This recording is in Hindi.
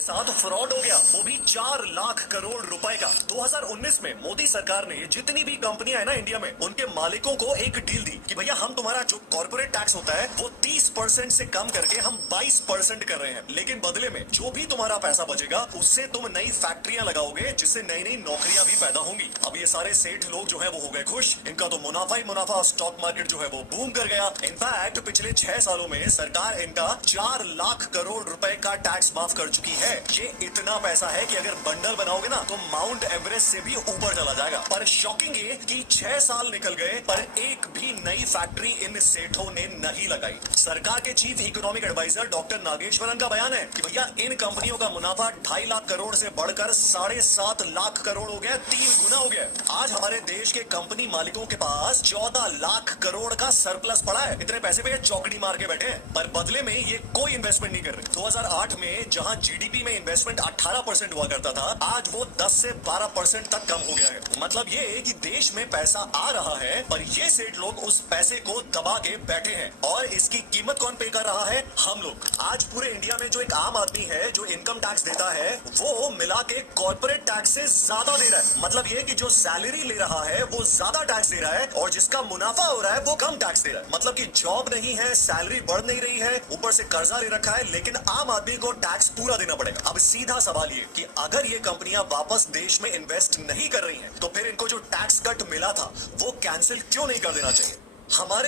साथ फ्रॉड हो गया, वो भी 4 लाख करोड़ रुपए का। 2019 में मोदी सरकार ने जितनी भी कंपनियां है ना इंडिया में, उनके मालिकों को एक डील दी कि भैया हम तुम्हारा जो कॉर्पोरेट टैक्स होता है वो 30% से कम करके हम 22% कर रहे हैं, लेकिन बदले में जो भी तुम्हारा पैसा बचेगा उससे तुम नई फैक्ट्रियां लगाओगे, जिससे नई नई नौकरियां भी पैदा होंगी। अब ये सारे सेठ लोग जो है वो हो गए खुश, इनका तो मुनाफा ही मुनाफा, स्टॉक मार्केट जो है वो बूम कर गया। इनफैक्ट पिछले 6 सालों में सरकार इनका 4 लाख करोड़ रुपए का टैक्स माफ कर चुकी है। ये इतना पैसा है कि अगर बंडल बनाओगे ना तो माउंट एवरेस्ट से भी ऊपर चला जाएगा। पर शॉकिंग ये कि 6 साल निकल गए पर एक भी नई फैक्ट्री इन सेठों ने नहीं लगाई। सरकार के chief economic adviser doctor Nageswaran का बयान है कि भैया इन कंपनियों का मुनाफा 2.5 लाख करोड़ से बढ़कर 7.5 लाख करोड़ हो गया, 3 गुना हो गया। आज हमारे देश के कंपनी मालिकों के पास 14 लाख करोड़ का सरप्लस पड़ा है। इतने पैसे पे चौकड़ी मार के बैठे हैं, पर बदले में ये कोई इन्वेस्टमेंट नहीं कर रहे। 2008 में जहां जीडीपी में इन्वेस्टमेंट 18% हुआ करता था, आज वो 10 से 12% तक कम हो गया है। मतलब ये कि देश में पैसा आ रहा है पर ये सेठ लोग उस पैसे को दबा के बैठे हैं, और इसकी कीमत कौन पे कर रहा है? हम लोग। आज पूरे इंडिया में जो एक आम आदमी है जो इनकम टैक्स देता है वो मिला के कॉर्पोरेट टैक्स से ज्यादा दे रहा है। मतलब ये कि जो सैलरी ले रहा है वो ज्यादा टैक्स दे रहा है, और जिसका मुनाफा हो रहा है वो कम टैक्स दे रहा है। मतलब कि जॉब नहीं है, सैलरी बढ़ नहीं रही है, ऊपर से कर्जा ले रखा है, लेकिन आम आदमी को टैक्स पूरा देना पड़ेगा। अब सीधा सवाल ये कि अगर ये कंपनियां वापस देश में इन्वेस्ट नहीं कर रही हैं, तो फिर इनको जो टैक्स कट मिला था वो कैंसिल क्यों नहीं कर देना चाहिए? हमारे